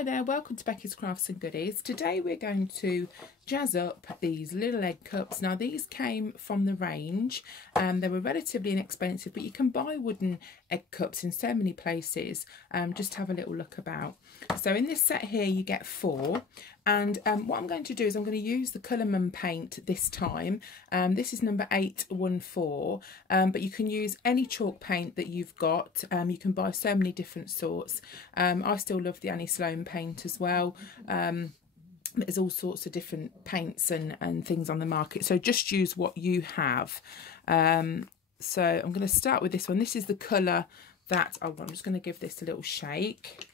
Hi there, welcome to Becky's Crafts and Goodies. Today we're going to jazz up these little egg cups. Now these came from the range, they were relatively inexpensive, but you can buy wooden egg cups in so many places. Just have a little look about. So in this set here you get 4, and what I'm going to do is I'm going to use the Colourman paint this time. This is number 814, but you can use any chalk paint that you've got. You can buy so many different sorts. I still love the Annie Sloan paint as well. There's all sorts of different paints and things on the market, so just use what you have. So I'm going to start with this one. This is the colour that I'm just going to give this a little shake,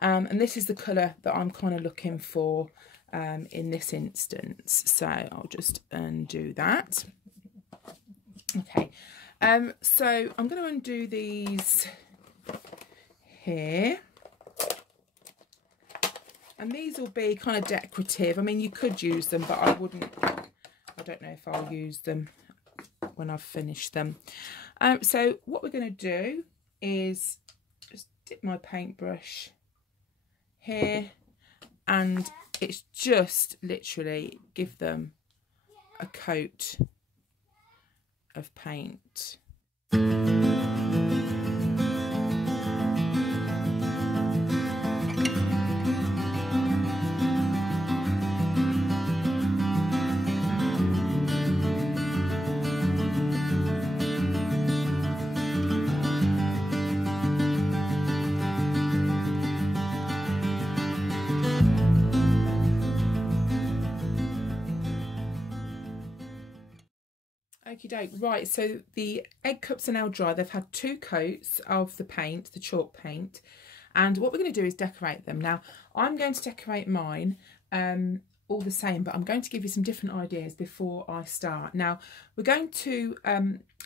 and this is the colour that I'm kind of looking for in this instance, so I'll just undo that. Okay, so I'm going to undo these here. And these will be kind of decorative. I mean, you could use them, but I wouldn't. I don't know if I'll use them when I've finished them. So what we're going to do is just dip my paintbrush here, and it's just literally give them a coat of paint. Okie doke. Right, so the egg cups are now dry. They've had 2 coats of the paint, the chalk paint, and what we're going to do is decorate them. Now I'm going to decorate mine all the same, but I'm going to give you some different ideas before I start. Now we're going to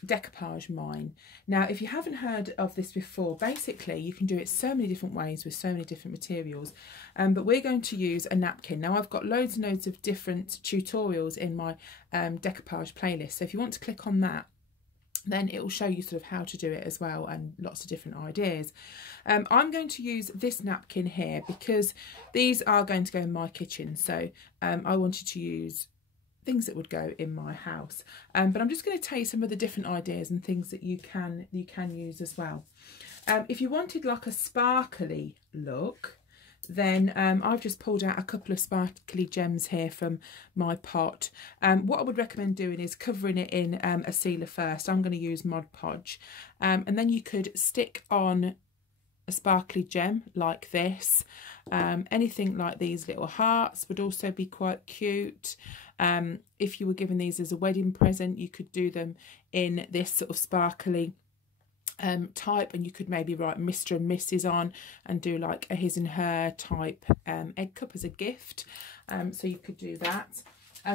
decoupage mine. Now if you haven't heard of this before, basically you can do it so many different ways with so many different materials, but we're going to use a napkin. Now I've got loads and loads of different tutorials in my decoupage playlist, so if you want to click on that, then it will show you sort of how to do it as well, and lots of different ideas. I'm going to use this napkin here because these are going to go in my kitchen, so I wanted to use things that would go in my house, but I'm just going to tell you some of the different ideas and things that you can use as well. If you wanted like a sparkly look, then I've just pulled out a couple of sparkly gems here from my pot. What I would recommend doing is covering it in a sealer first. I'm going to use Mod Podge, and then you could stick on a sparkly gem like this. Anything like these little hearts would also be quite cute. If you were given these as a wedding present, you could do them in this sort of sparkly type, and you could maybe write Mr. and Mrs. on and do like a his and her type egg cup as a gift, so you could do that.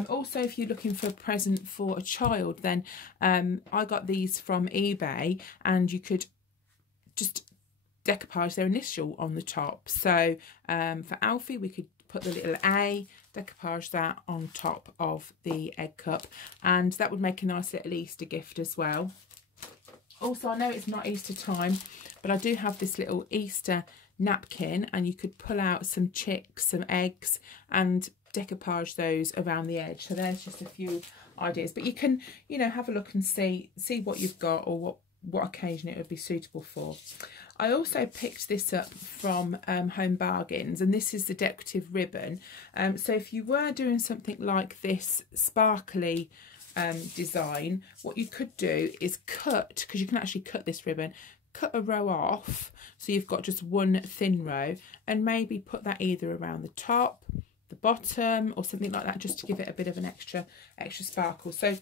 Also, if you're looking for a present for a child, then I got these from eBay, and you could just decoupage their initial on the top. So for Alfie, we could put the little A, decoupage that on top of the egg cup, and that would make a nice little Easter gift as well. Also, I know it's not Easter time, but I do have this little Easter napkin, and you could pull out some chicks, some eggs, and decoupage those around the edge. So there's just a few ideas, but you can, you know, have a look and see what you've got, or what occasion it would be suitable for. I also picked this up from Home Bargains, and this is the decorative ribbon. So if you were doing something like this sparkly design, what you could do is cut, because you can actually cut this ribbon, cut a row off so you've got just one thin row, and maybe put that either around the top, the bottom, or something like that, just to give it a bit of an extra sparkle. So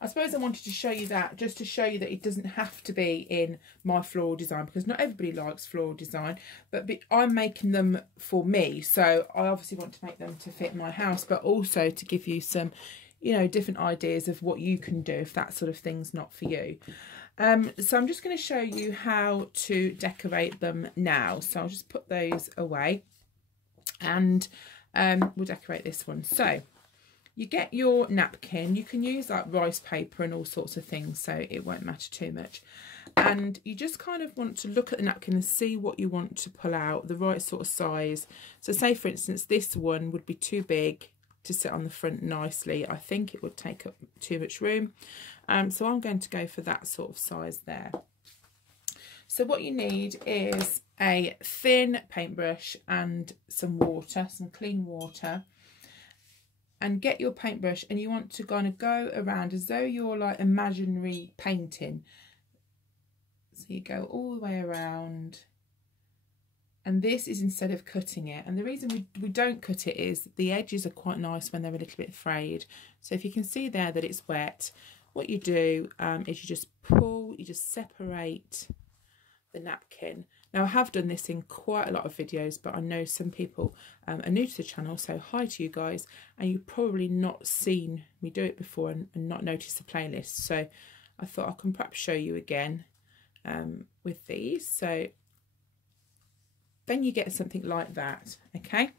I suppose I wanted to show you that, just to show you that it doesn't have to be in my floral design, because not everybody likes floral design, but I'm making them for me, so I obviously want to make them to fit my house, but also to give you some, you know, different ideas of what you can do if that sort of thing's not for you. So I'm just going to show you how to decorate them now. So I'll just put those away, and we'll decorate this one. So you get your napkin. You can use like rice paper and all sorts of things, so it won't matter too much. And you just kind of want to look at the napkin and see what you want to pull out, the right sort of size. So say, for instance, this one would be too big to sit on the front nicely. I think it would take up too much room. So I'm going to go for that sort of size there. So what you need is a thin paintbrush and some water, some clean water. And get your paintbrush, and you want to kind of go around as though you're like imaginary painting. So you go all the way around. And this is instead of cutting it. And the reason we don't cut it is the edges are quite nice when they're a little bit frayed. So if you can see there that it's wet, what you do is you just pull, you just separate the napkin. Now I have done this in quite a lot of videos, but I know some people are new to the channel, so hi to you guys, and you've probably not seen me do it before and not noticed the playlist. So I thought I can perhaps show you again with these. So then you get something like that, okay?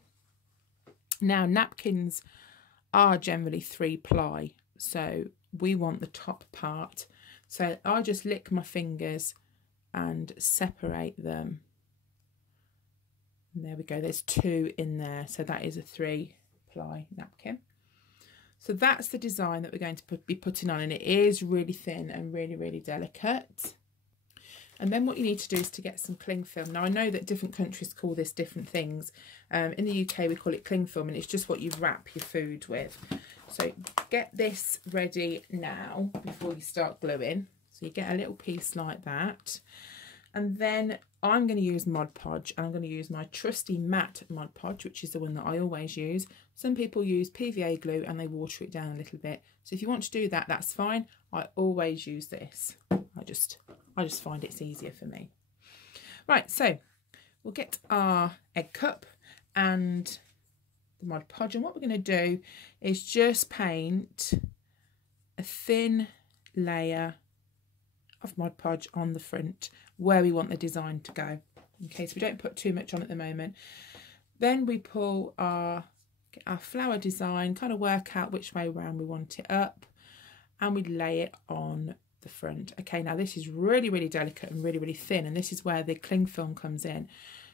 Now napkins are generally 3-ply, so we want the top part. So I just lick my fingers and separate them. And there we go, there's 2 in there, so that is a 3-ply napkin. So that's the design that we're going to be putting on, and it is really thin and really, really delicate. And then what you need to do is to get some cling film. Now I know that different countries call this different things. In the UK we call it cling film, and it's just what you wrap your food with. So get this ready now before you start gluing. So you get a little piece like that. And then I'm going to use Mod Podge, and I'm going to use my trusty matte Mod Podge, which is the one that I always use. Some people use PVA glue and they water it down a little bit. So if you want to do that, that's fine. I always use this. I just find it's easier for me. Right, so we'll get our egg cup and the Mod Podge, and what we're going to do is just paint a thin layer of Mod Podge on the front where we want the design to go. Okay, so we don't put too much on at the moment. Then we pull our flower design, kind of work out which way around we want it up, and we lay it on the front. Okay, now this is really, really delicate and really, really thin, and this is where the cling film comes in.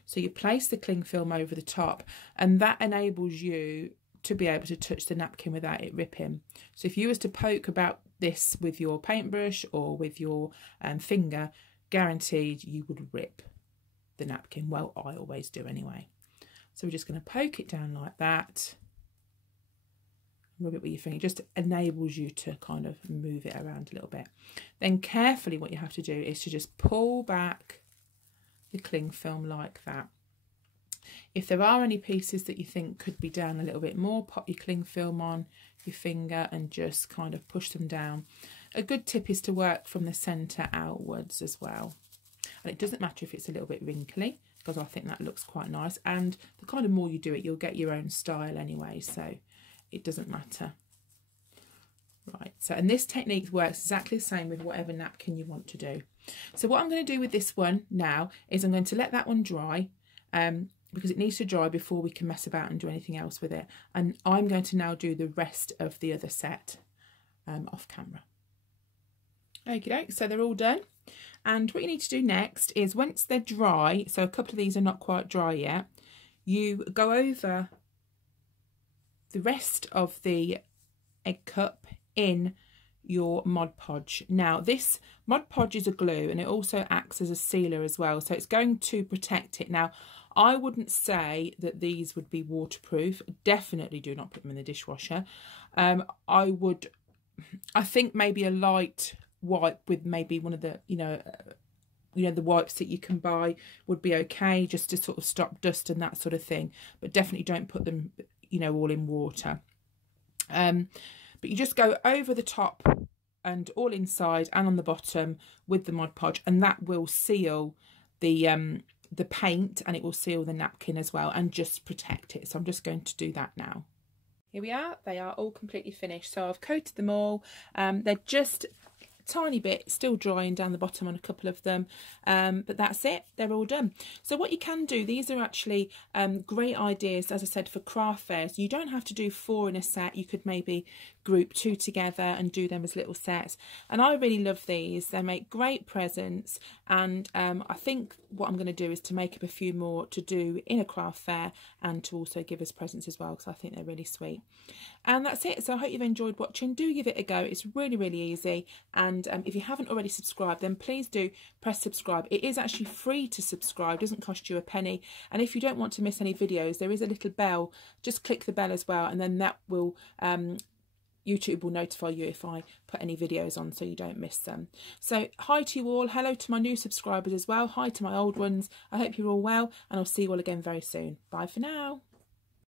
So you place the cling film over the top, and that enables you to be able to touch the napkin without it ripping. So if you was to poke about this with your paintbrush or with your finger, guaranteed you would rip the napkin. Well, I always do anyway. So we're just going to poke it down like that. Rub it with your finger. It just enables you to kind of move it around a little bit. Then carefully what you have to do is to just pull back the cling film like that. If there are any pieces that you think could be down a little bit more, pop your cling film on your finger and just kind of push them down. A good tip is to work from the centre outwards as well. And it doesn't matter if it's a little bit wrinkly, because I think that looks quite nice. And the kind of more you do it, you'll get your own style anyway, so it doesn't matter. Right, so and this technique works exactly the same with whatever napkin you want to do. So what I'm going to do with this one now is I'm going to let that one dry, because it needs to dry before we can mess about and do anything else with it. And I'm going to now do the rest of the other set off camera. Okay, so they're all done. And what you need to do next is once they're dry, so a couple of these are not quite dry yet, you go over the rest of the egg cup in your Mod Podge. Now this Mod Podge is a glue, and it also acts as a sealer as well, so it's going to protect it. Now I wouldn't say that these would be waterproof. Definitely do not put them in the dishwasher. I think maybe a light wipe with maybe one of the the wipes that you can buy would be okay, just to sort of stop dust and that sort of thing, but definitely don't put them all in water. But you just go over the top and all inside and on the bottom with the Mod Podge, and that will seal the paint, and it will seal the napkin as well and just protect it. So I'm just going to do that now. Here we are, they are all completely finished. So I've coated them all. They're just tiny bit still drying down the bottom on a couple of them, but that's it, they're all done. So what you can do, these are actually great ideas, as I said, for craft fairs. You don't have to do 4 in a set. You could maybe group 2 together and do them as little sets, and I really love these. They make great presents, and I think what I'm going to do is to make up a few more to do in a craft fair and to also give as presents as well, because I think they're really sweet. And that's it. So I hope you've enjoyed watching. Do give it a go. It's really, really easy, and if you haven't already subscribed, then please do press subscribe. It is actually free to subscribe, it doesn't cost you a penny, and if you don't want to miss any videos, there is a little bell. Just click the bell as well, and then that will YouTube will notify you if I put any videos on, so you don't miss them. So hi to you all, hello to my new subscribers as well, hi to my old ones. I hope you're all well, and I'll see you all again very soon. Bye for now.